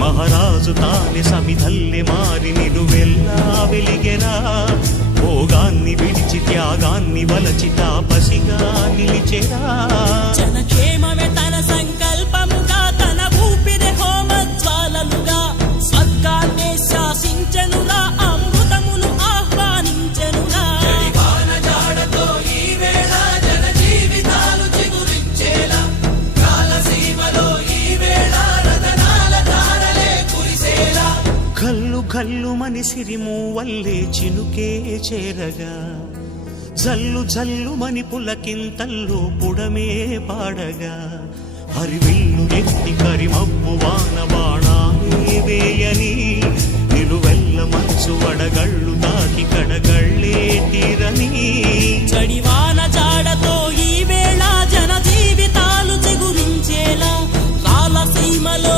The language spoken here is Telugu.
మహారాజు తానే సమిధల్లె మారి నిలువెల్లా వెలిగెరా. భోగాన్ని విడిచి త్యాగాన్ని వలచి తాపసిగా నిలిచెరా. జనక్షేమమే తన సంకల్పముగా, తన ఊపిరి హోమజ్వాలలుగా, స్వర్గాన్నే శాసించెనురా, అమృతమును ఆహ్వానించెనురా. కల్లు కల్లు మని సిరిము వల్లే చినుకే చేరగా, జల్లు జల్లు మని పులకింతల్లు పుడమే పాడగా, హరివిల్లు ఎత్తి కరిమబ్బు వాన బాణాలే వేయని, నిలువెల్ల మంచు వడగళ్ళు తాకి కడగ